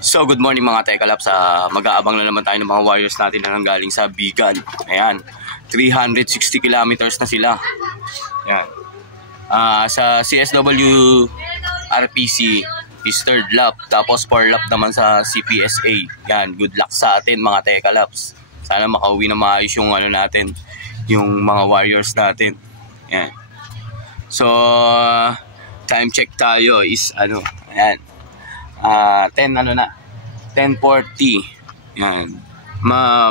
So good morning mga Tekalaps. Mag-aabang na naman tayo ng mga warriors natin na nanggaling sa Bigan. Ayan, 360 kilometers na sila. Ayan. Sa CSW RPC is third lap. Tapos 4 lap naman sa CPSA. Ayan, good luck sa atin mga Tekalaps. Sana makauwi na maayos yung ano natin, yung mga warriors natin. Ayan. So time check tayo is ano, ayan. 10:40. Yan.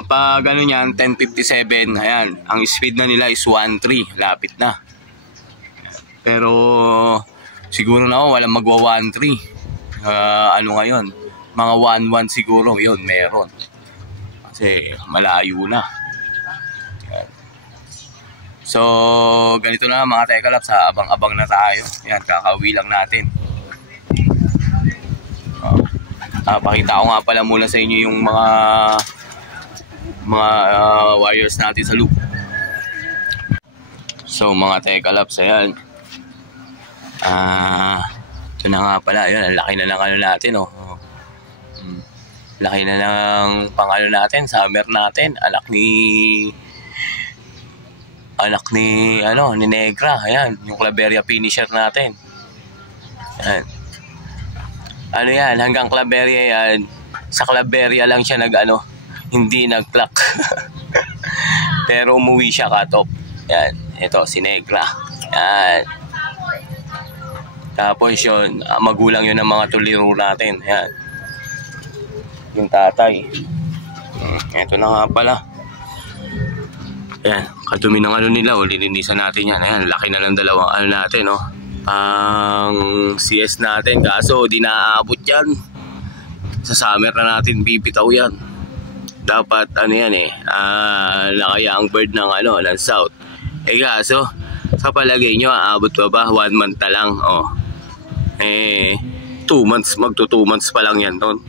Pag ano niyan, 10:57. Ayan. Ang speed na nila is 1.3. Lapit na. Pero siguro na walang magwa 1.3. Ano ngayon? Mga 1.1 siguro. Yun, meron. Kasi malayo na. Ayan. So, ganito na mga Tekalaps. Abang-abang na tayo. Ayan, kakauwi lang natin. Pakita ko nga pala muna sa inyo yung mga warriors natin sa loop. So mga Tekalaps, ayan. Ito na nga pala, ayan, laki na ng ano natin, oh. Laki na ng pangalo natin, summer natin, anak ni Negra, ayan, yung Claveria finisher natin. Ayan. Ano yan, hanggang Claveria yan. Sa Claveria lang siya hindi nag-clock. Pero umuwi siya cut-off. Yan, ito si Negra. Yan. Tapos yun, magulang yun ng mga tuliro natin. Yan. Yung tatay. Ito na nga pala. Yan, kadumi ng ano nila, lilinisan natin yan. Ayan, laki na lang dalawang ano natin, oh. Ang CS natin, kaso di naaabot yan. Sa summer na natin bibitaw yan. Dapat ano yan nakaya ang bird ng ng south. Kaso sa palagay nyo, aabot pa ba 1 month na lang? 2 months, magto 2 months pa lang yan doon.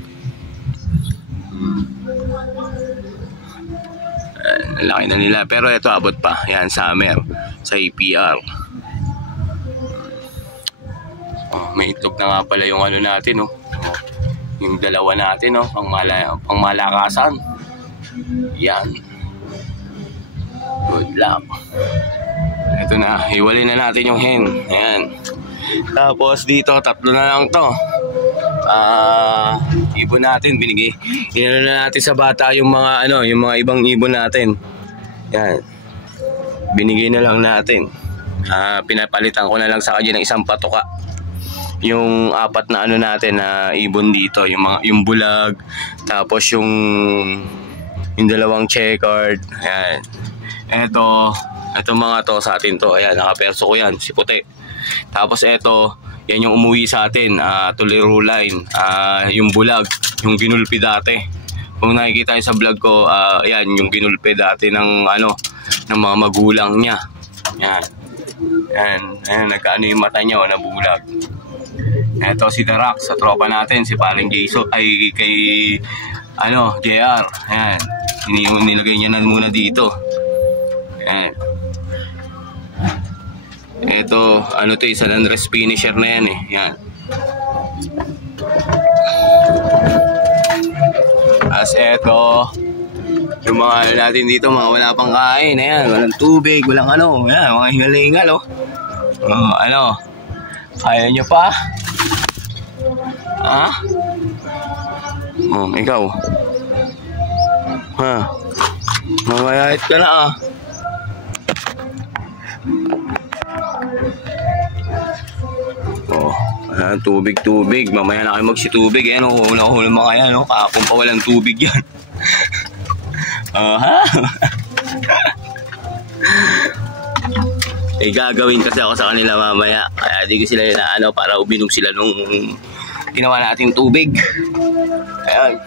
Laki na nila, pero ito abot pa. Yan, summer sa APR. May itlog na nga pala yung ano natin, yung dalawa natin, pang malakasan. Yan. Good luck. Ito na, hiwalin na natin yung hen. Ayan. Tapos dito, 3 na lang to. Ibon natin, binigay. Inano na natin sa bata yung mga yung mga ibang ibon natin. Yan. Binigay na lang natin. Pinapalitan ko na lang sa kanya ng isang patuka. Yung 4 na natin na ibon dito, yung bulag, tapos yung 2 checkered. Ayan. Ito mga to sa atin to. Ayan, nakaperso ko yan, si puti. Tapos ito, yan yung umuwi sa atin, tuliro line, yung bulag, yung ginulpi dati. Kung nakikita nyo sa vlog ko, yan yung ginulpi dati ng ng mga magulang niya. Yan. Ayan, nagkaano yung mata niya, nabulag. Ito si The Rock, sa tropa natin, si paring Jason, ay kay JR. Ayan, nilagay niya na muna dito. Ayan. Ito, isa San Andres finisher na yan Yan. As ito, yung mga natin dito, mga wala pang kain. Ayan, walang tubig, walang ayan, mga hingal-hingal, ayaw nyo pa? Ikaw. Mamayait ka na tubig. Mamaya na kayo magsitubig. Una-una mga yan, kahapon pa walang tubig yan. Gagawin kasi ako sa kanila mamaya. Kaya di ko sila para uminom sila nung ginawa natin tubig. Ayan.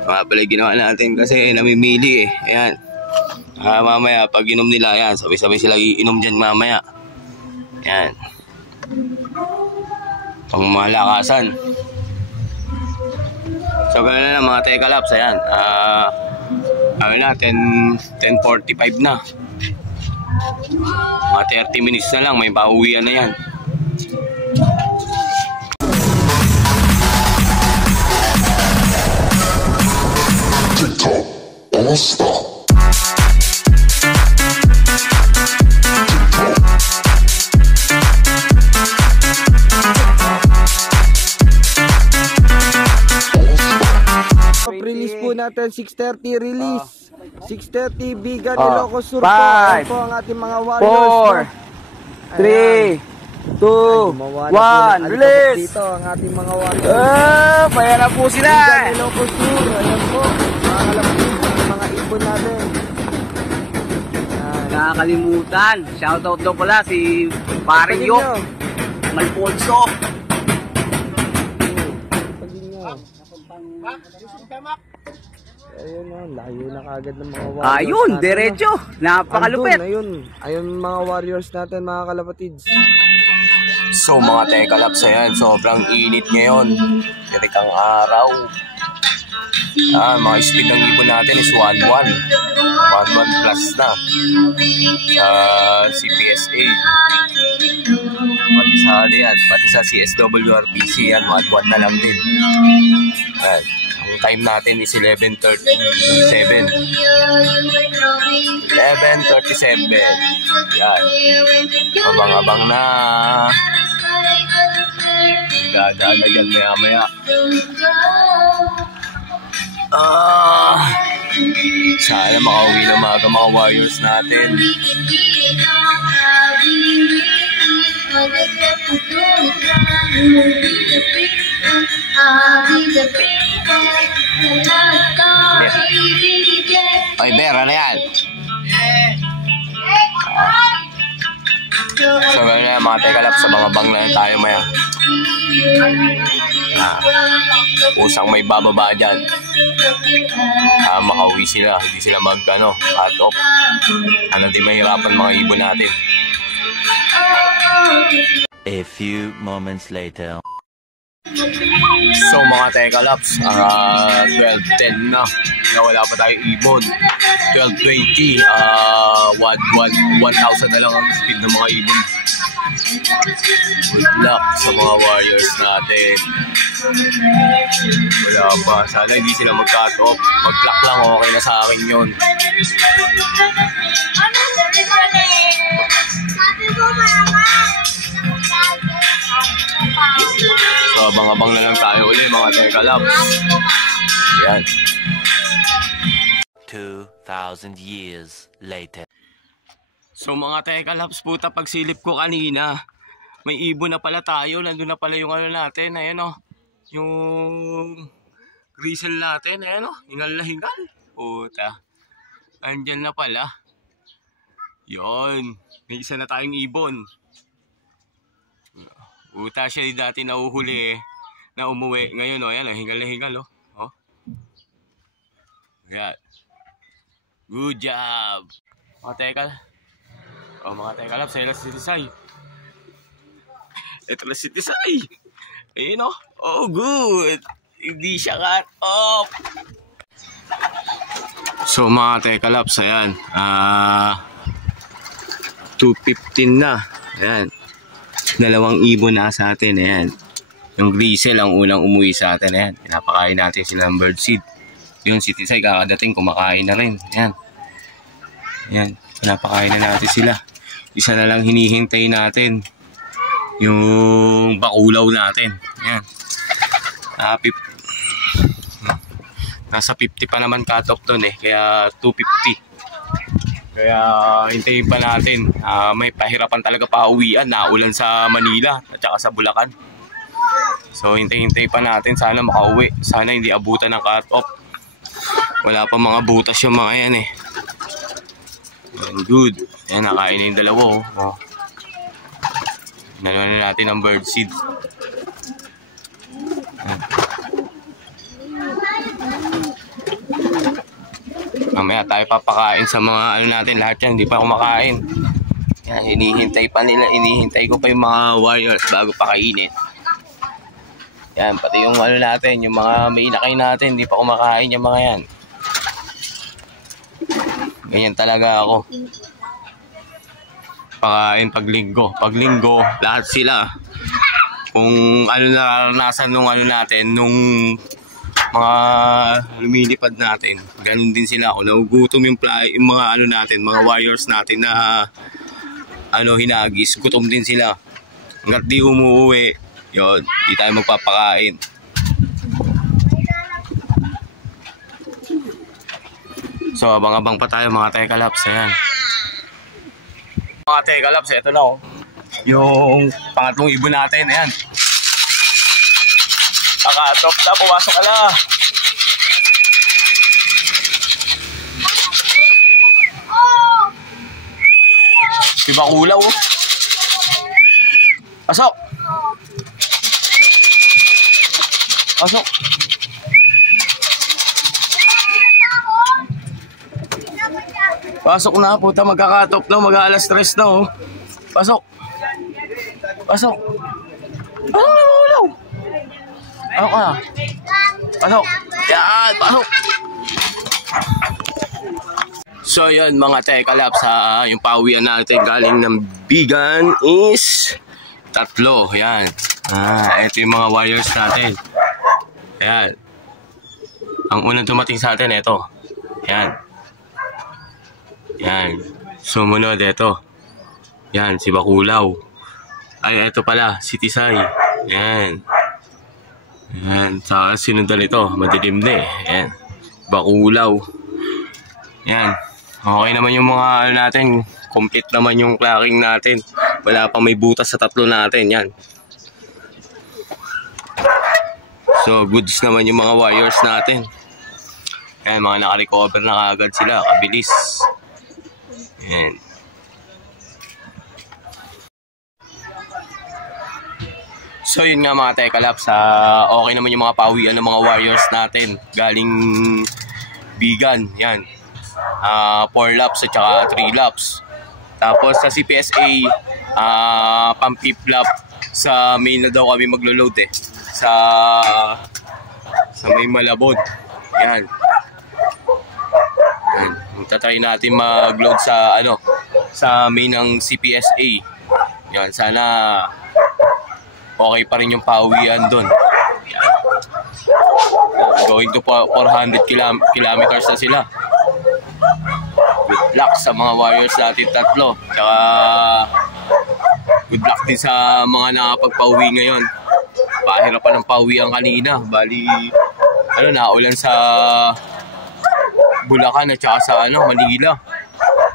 Mga pala ginawa natin kasi namimili Ayan. Mamaya pag inom nila, ayan, sabay-sabay sila iinom dyan mamaya. Ayan. Pang malakasan. So gano'n na lang mga Tekalaps. Ayan. 10:45 na. Mga 30 minutes na lang, may pauwian na yan. Release po natin 6:30 release. 6:30 Bigan Ilocos Sur po. Ayan po ang ating mga warriors. 4, 3, 2, 1, release! Dito ang ating mga warriors. Paya na po sila! Bigan Ilocos Sur. Ayan po. Mga kalapit, mga ibon natin. Nakakalimutan. Shoutout daw pala si Paring Yok Malponso. Ayun o, layo na kagad ng mga warriors. Ayun, diretso. Napakalupit. Ayun mga warriors natin, mga kalapatids. So mga Tekalaps, ayan, sobrang init ngayon. Direkang araw. Mga speed ng ibon natin is 1-1. 1-1 plus na. Sa CPSA. Pati sa yan, pati sa CSWRPC yan, 1-1 na lang din. Ayan. Ang time natin is 11:37. 11:37. Yan. Abang-abang na. Dadaan na dyan maya-maya. Sana makauwi na maaga mga warriors natin. Oy, Ber, ano yan? So, gano'n na mga Tekalaps, sa mga bang na tayo maya. Usang may bababa dyan. Makauwi sila, hindi sila cut off. Di mahirapan mga ibon natin. A few moments later. So mga Tekalaps, 12:10 na. Wala pa tayo ibon. 12:20, 1,000 na lang ang speed ng mga ibon. Good luck sa mga warriors natin. Wala pa. Sana hindi sila mag-cut off. Mag-clock lang, okay na sa akin yun. So abang-abang na lang tayo ulit mga Tekalaps. Yan. 2,000 years later. So mga Tekalaps, puta, pagsilip ko kanina, may ibon na pala tayo. Nandun na pala yung natin. Ayan o. Yung grizzle natin. Ayan o. Hingal na hingal. Puta. Andyan na pala. Yon. May isa na tayong ibon. Puta, siya dati nauhuli na umuwi. Ngayon o. Ayan o. Hingal na hingal o. Ayan. Good job. Mga Tekalaps, ayun na si Tisay. Ito na si Tisay. Ayun o. Oh, good. Hindi siya cut off. So mga Tekalaps, ayan. 2:15 na. Ayan. Dalawang ibon na sa atin. Ayan. Yung grizzle ang unang umuwi sa atin. Ayan. Pinapakain natin sila ng birdseed. Yun, si Tisay kakadating, kumakain na rin. Ayan. Ayan. Pinapakain na natin sila. Isa na lang hinihintay natin. Yung bakulaw natin. Ayan. Nasa 50 pa naman cut off doon eh. Kaya 250. Kaya hintayin pa natin. May pahirapan talaga pauwian. Naulan sa Manila at saka sa Bulacan. So hintay-hintay pa natin. Sana makauwi. Sana hindi abutan ng cut off. Wala pa mga butas yung mga yan eh. And good. Ayan, nakain na yung dalawa oh. Dalawa na natin ang birdseed. Mamaya tayo papakain sa mga natin. Lahat yan, hindi pa kumakain. Yan, hinihintay pa nila. Hinihintay ko pa yung mga warriors bago pakainin. Yan, pati yung natin, yung mga may inakay natin, hindi pa kumakain yung mga yan. Ganyan talaga ako. Pakain pag linggo. Pag linggo, lahat sila. Kung naranasan nung natin, nung mga lumilipad natin, ganun din sila. Kung nagugutom yung mga ano natin, mga warriors natin na hinagis, gutom din sila. Hanggat di umuwi, yun, di tayo magpapakain. So abang-abang pa tayo mga Tekalaps. Ayan. Mga Tekalaps, ito na yung pangatlong ibon natin. Ayan. Naka-top na, pumasok ka na. Sibakulaw. Pasok. Pasok. Pasok na, puta, magkakatop na, mag-aalas 3 na Pasok. Pasok. Pasok. Pasok ka. Pasok. Yan, pasok. So yun mga Tekalaps, yung pawian natin galing ng Bigan is 3. Yan. Ito yung mga warriors natin. Yan. Ang unang dumating sa atin, ito. Yan. Yan. Sumunod, ito. Yan, si Bakulaw. Ay, ito pala, si Tisay. Yan. Yan. Saka sinundan ito, madilim na Yan. Bakulaw. Yan. Okay naman yung mga natin. Complete naman yung clacking natin. Wala pang may butas sa 3 natin. Yan. So, goods naman yung mga warriors natin. Yan, mga naka-recover na agad sila. Kabilis. Yan. So yun nga mga Tekalaps, okay naman yung mga pawian ng mga warriors natin galing Bigan. Yan. 4 laps at saka 3 laps. Tapos sa CPSA, pang-5 lap sa main na daw kami maglo-load sa may Malabon. Yan. Yan. Tatry natin mag-load sa sa main ng CPSA. Yan, sana okay pa rin yung pawian doon. Going to 400 kilometers na sila. Good luck sa mga warriors natin 3. Tsaka good luck din sa mga nakapagpauwi ngayon. Pahirapan ng pauwian kanina. Bali, naulan sa Bulacan at saka sa Manila.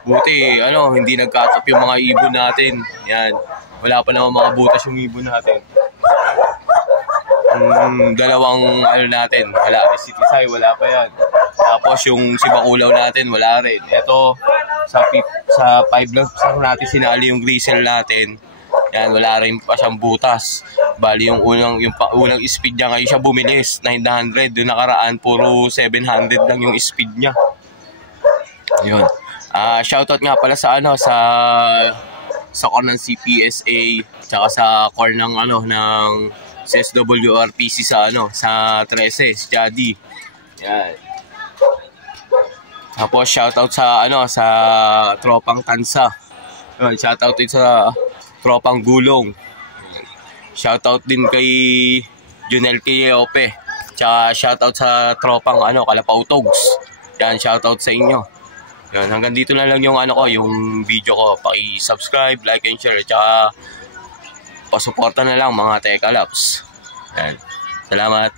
Buti, hindi nagkatap yung mga ibon natin. Yan. Wala pa naman mga butas yung ibon natin. Dalawang natin, wala. Si Tisay, wala pa yan. Tapos yung si Bakulaw natin, wala rin. Ito, sa 5 laps natin sinali yung Grisel natin. Yan, wala rin pa siyang butas. Bali yung unang speed niya ngayon siya bumilis, 900. Doon nakaraan, puro 700 lang yung speed niya. Yun. Shoutout nga pala sa sa core ng CPSA, tsaka sa core ng ng CSWRPC sa 13, si Jadi. Yan. Tapos shoutout sa sa tropang Tansa. Shoutout din sa tropang Gulong. Shoutout din kay Junel Kiyope. Tsaka shoutout sa tropang Kalapaw Togs. Yan, shoutout sa inyo. Yan, hanggang dito na lang yung yung video ko. Paki-subscribe, like and share, tsaka pasuporta na lang mga Tekalaps. Yan. Salamat.